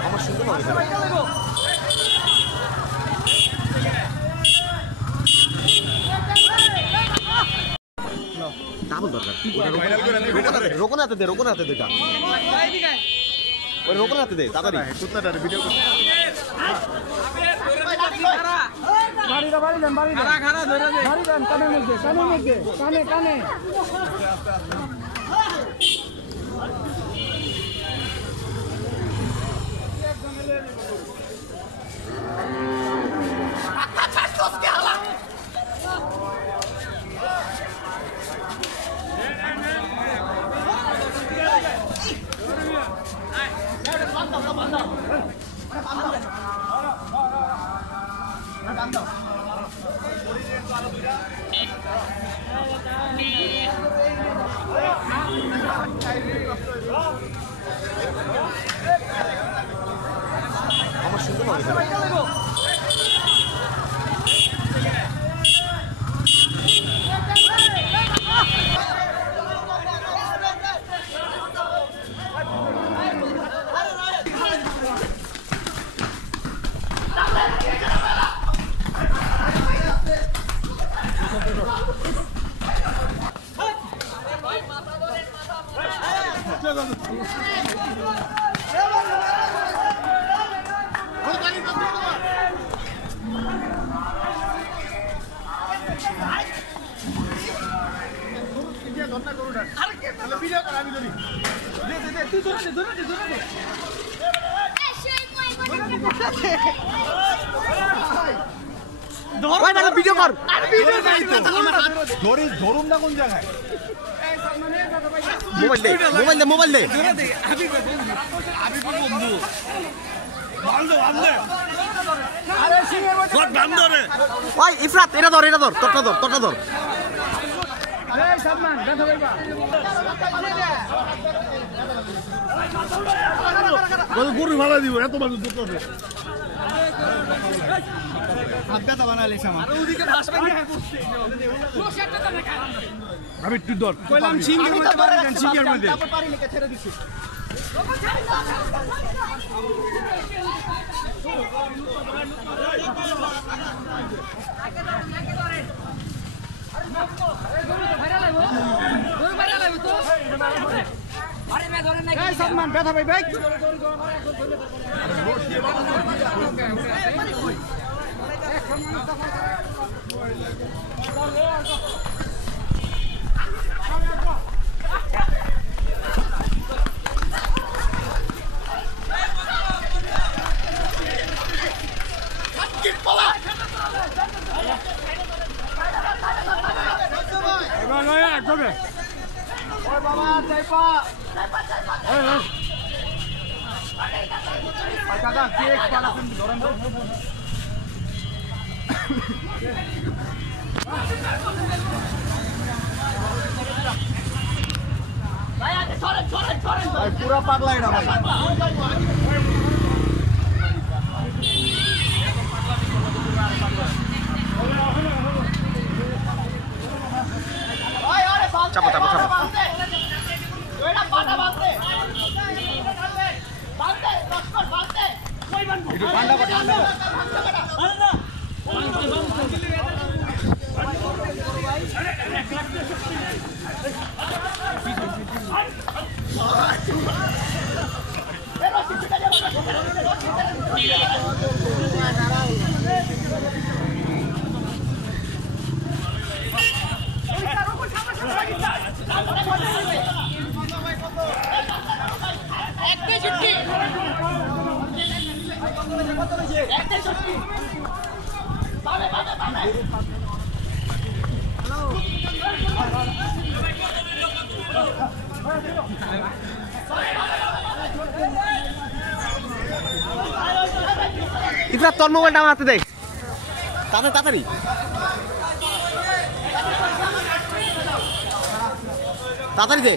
আমার শুনতে পাবে ডাবল দরকার রোকন হাতে দে এটা ওই রোকন হাতে দে তাড়াতাড়ি কুত্তাটা ভিডিও কর কানে আমার শুনতে পাবে ভিডিও কর ধরুন না কোন জায়গায় মোবাইল দে ওই ইফরাত এটা ধর তোরটা ধর গরু ভাড়া দিব এত মানুষ আমি একটু দর কইলাম সিঙ্গের মধ্যে ছেড়ে দিচ্ছি সম্মান ব্যথা ভাই ভাই पूरा पागला है इतना তোর মোবাইলটা আমার হাতে দে তাড়াতাড়ি তাড়াতাড়ি দে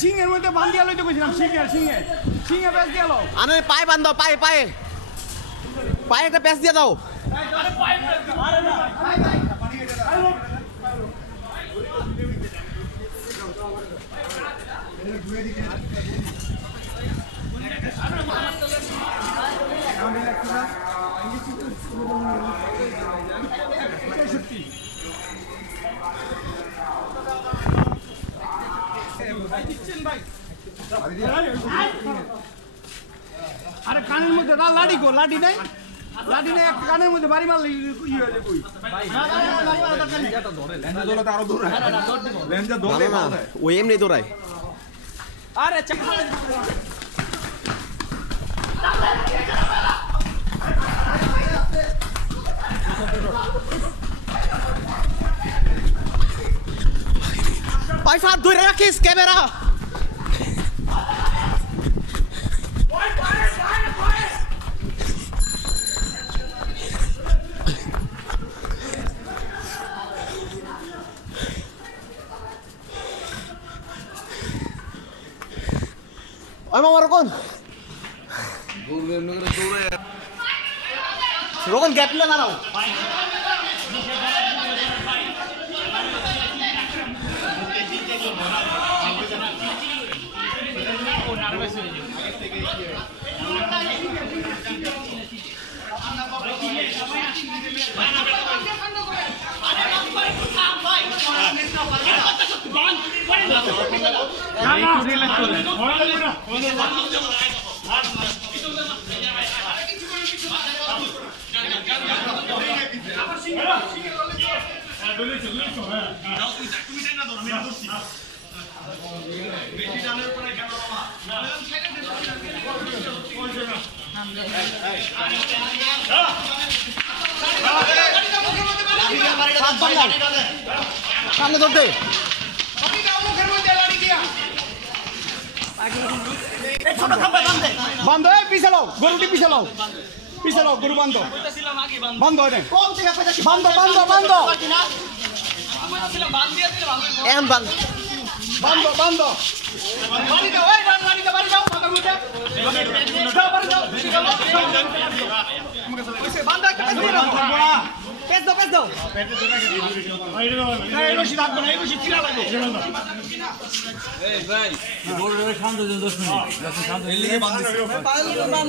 সিংহের মধ্যে বান্ধ দিয়া লইতে কইছিলাম সিংহে প্যাচ দিয়া লও আরে পায়ে বান্ধ দাও পায়ে পায়ে পায়ে একটা প্যাচ দিয়ে দাও আরে পায়ে আরে না আরে কানের মধ্যে লাঠি গো লাঠি নাই একটা কানের মধ্যে বাড়ি মারলে ই হয়ে যায় কই লেঞ্জা দৌড়া তো আরো দৌড়ায় লেঞ্জা দৌড়ে না ওই এমনি দৌড়ায় আরে পয়সা ধরে রাখিস ক্যামেরা ওই মামা রোকন গ্যাপ না দাঁড়াও সামনে ধরতে বন্ধ পিছালো গরুটি পিছালো গরু বন্ধ বন্ধ বন্ধ বন্ধ বন্ধ এখন বান বন্ধ বন্ধ বাড়ি যাও এই বাড়ি যাও মাথা মুটে যাও বাড়ি যাও বন্ধ একটা পেছ দাও এই রশি লাগবে না এই রশি চিরা লাগবে এই ভাই বড় রে শান্ত দিন 10 মিনিট রাতে শান্ত দিন এলিগে বাঁধিস পাগল বাঁধ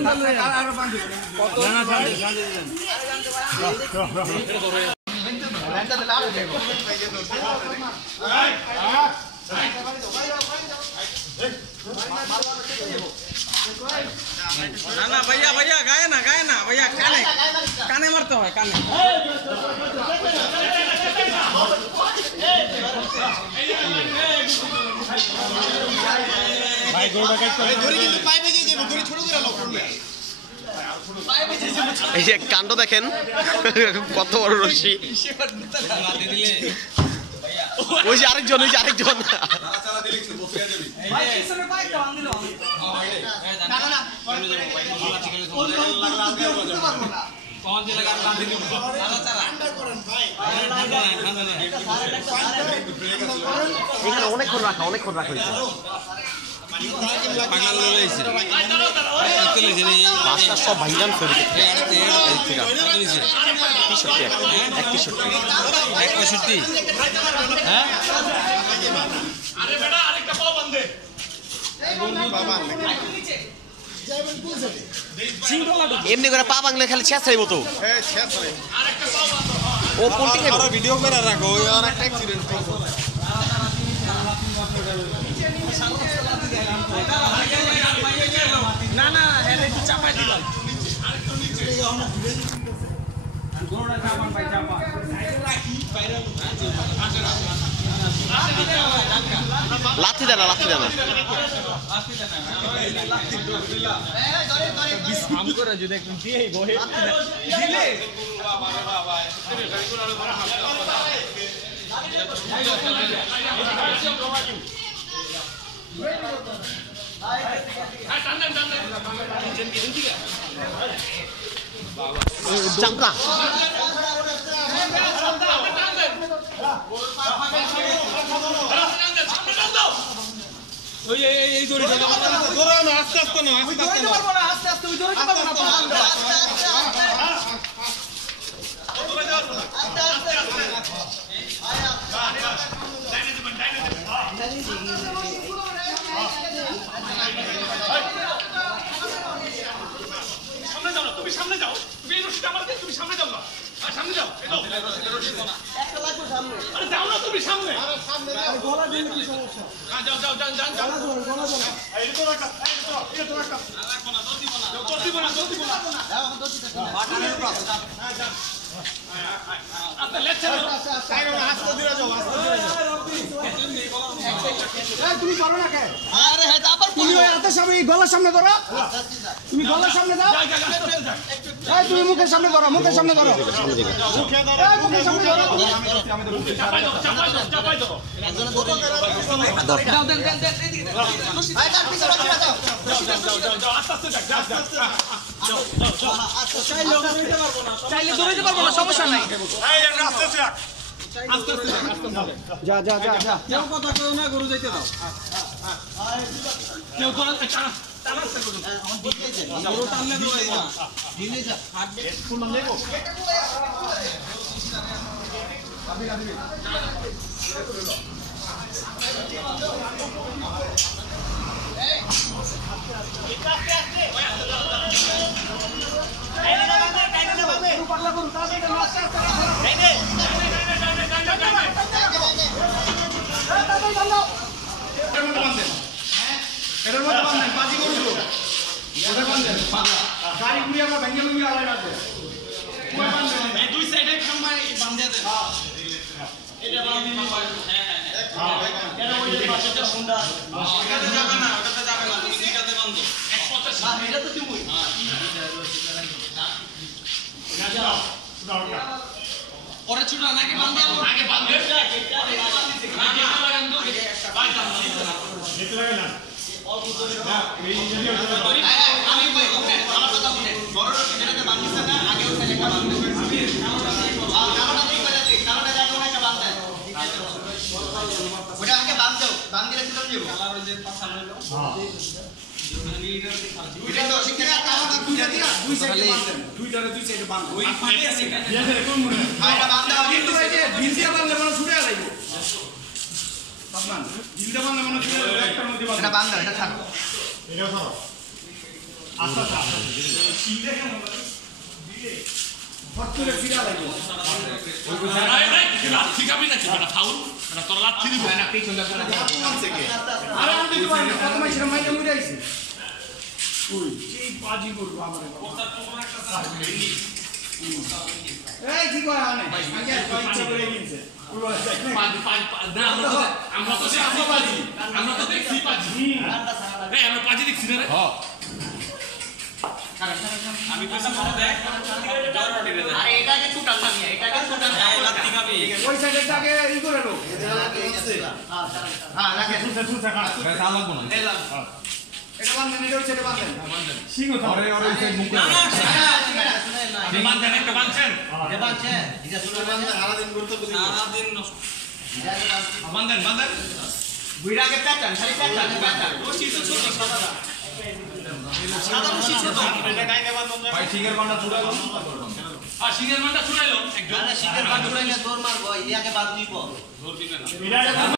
আর বাঁধ কত না শান্ত দিন ল্যান্ডটা দিলে আর দেব না না भैया गाए ना भैया काने मारते हो काने ভাই গরুটা কাট করে ধরে কিন্তু পায়ে বেজে যাবে ধরে ছোট করে লাও করবে এই যে কাণ্ড দেখেন কত বড় রশি ওই যে আরেকজন ভাই কিসের পায়ে তো আন দিলো না कौन से लगा बांध दियो सारा सारा अंडर करेন ভাই এখানে অনেকক্ষণ রাখা হয়েছে পাগল লইছে চলে গেলে বাসটা সব ভাইজান ফেলে হ্যাঁ আরে বেটা আরেকটা পাও বন্ধে এমনি করে পা বাংলা খালি ছেঁচড়াই মতো ও পোল্ট্রি ভিডিও করে রাখো ওই আর একটা অ্যাক্সিডেন্ট না না এর একটু চাপাই দিলাম লাথি দেনা হাম করে যদি একটু দিয়েই বহে দিলে চামড়া ওই এই দড়িটা দৌড়াও না, আস্তে আস্তে না, আস্তে আস্তে দৌড়াইতে না। পারবো না, আস্তে আস্তে ওই দৌড়াইতে পারবো না, বাঁধ দাও। সামনে যাও না, তুমি সামনে যাও, তুমি এই রশিটা আমার দিয়ে, তুমি সামনে যাও না, আর সামনে যাও, এই দাও। একটা লাগবে সামনে। আরে যাও না তুমি সামনে, আর গলা দিয়ে কি সমস্যা? হ্যাঁ যাও যাও যাও যাও যাও। গলা ধরো, গলা ধরো। এই তো রাখা, এই তো রাখা। জোর দিব না, জোর দিব না। আস্তে লেটছে না। আস্তে ধীরে যাও, আস্তে ধীরে যাও। এই তুমি পারো না কে? আরে হ্যাঁ, আবার তুমি ওই হাতের সামনে, এই গলার সামনে ধরো। তুমি গলার সামনে যাও। যাই যাই আস্তে আস্তে যাই এই তুমি মুখের সামনে ধরো, মুখের সামনে ধরো। মুখে ধরো, এই মুখের সামনে ধরো। চাপাই দাও চাপাই দাও দাও, দেন, দেন, দেন, এদিকে দেন। ভাই, তার পিছনে রাখিয়া দাও। যাও আস্তে আস্তে যাই যাও চাইলে দৌড়াইতে পারবো না, সমস্যা নাই। যা যা যা যা। কেউ কথা কেউ না, গরু যাইতে দাও। কেউ তো টানা টানা আসতে করুন গরু টানলে দৌড়াইবো না। এটার মধ্যে বাঁধেন, বাজি গরুগুলো। ওটা বাঁধেন, গাড়ি ঘুরিয়ে আমরা ভেঙে ভেঙে আলাই রাখবো। এই দুই সাইডে খাম্বা বাঁধে দেন এটা বাঁধি এটা ওই যে পাশেটা সুন্দর ওটাতে যাবে না তুমি দুইটাতে বাঁধো 185 না, এটা তো তুমি। পরে ছুটা নাকি বাঁধে আগে বাঁধবে আগে লাগান তো বাইটা আমি ভাই উঠে আমার কথা উঠে বড় রশি যেটাতে বাঁধিস না আগে উঠে একটা বাঁধবে কারণটা তুই বাজাতে কারণটা দেখো না একটা বাঁধতে ওটা আগে বাঁধ দাও বাঁধ দিলে চলে যাবো কালার যে পাছা লইলো এটা তো শিখে কারণটা দুইটা দিয়া দুই সাইডে বাঁধেন দুইটারে দুই সাইডে বাঁধবো। ওই ফাটে আছে হ্যাঁ, এটা বাঁধ দাও কিন্তু এই যে ভিলটা বাঁধলে মনে ছুটে আলাইবো। বাঁধমান, ভিলটা বাঁধলে মনে ছুটে আলাইবো, একটার মধ্যে বাঁধবো। এটা বাঁধ দাও এটা ছাড়ো ফট করে ফিরে আলাইবো। লাঠি খাবি নাকি বেটা ফাউল এটা তোর লাঠি দিব আরে আমি দিতে পারি না, প্রথমে সেটা মাইনে মুড়ে আইছে। ওই, এই বাজি করবো আমার এই কি কয় আনে আগে ইচ্ছা করে গিয়েছে আমরা তো দেখছি পাজি আমরা তো দেখছি পাজি এই আমরা পাজি দেখছি না রে আমি কইছি মনে দেখ জরুরি রে আরে এটাকে ছুটাল না নিয়ে এটাকে ছুটাল না লাঠি খাবি ওই সাইডেটাকে ই করে লো। হ্যাঁ রাখে এটা বাঁধেন, এটা ওই সাইডে বাঁধেন। সিংহ ধরে ওর ওই সাইড মুখে। বাঁধেন একটা বাঁধছেন দেবাছে এটা ছুটাল না সারাদিন বাঁধেন বাঁধেন বুইরাকে প্যাটার্ন খালি প্যাটার্ন রশি তো ছোট সাদা সাদা রশি ছোট ভাই সিঙ্গের বান্ডা ছুড়াইলো আর সিঙ্গের বান্ডা ছুড়াইলো একজন আরে শিখের বাদ ছুটাইলে দৌড় মারবো ইয়াকে বাদ দিব ধরবি না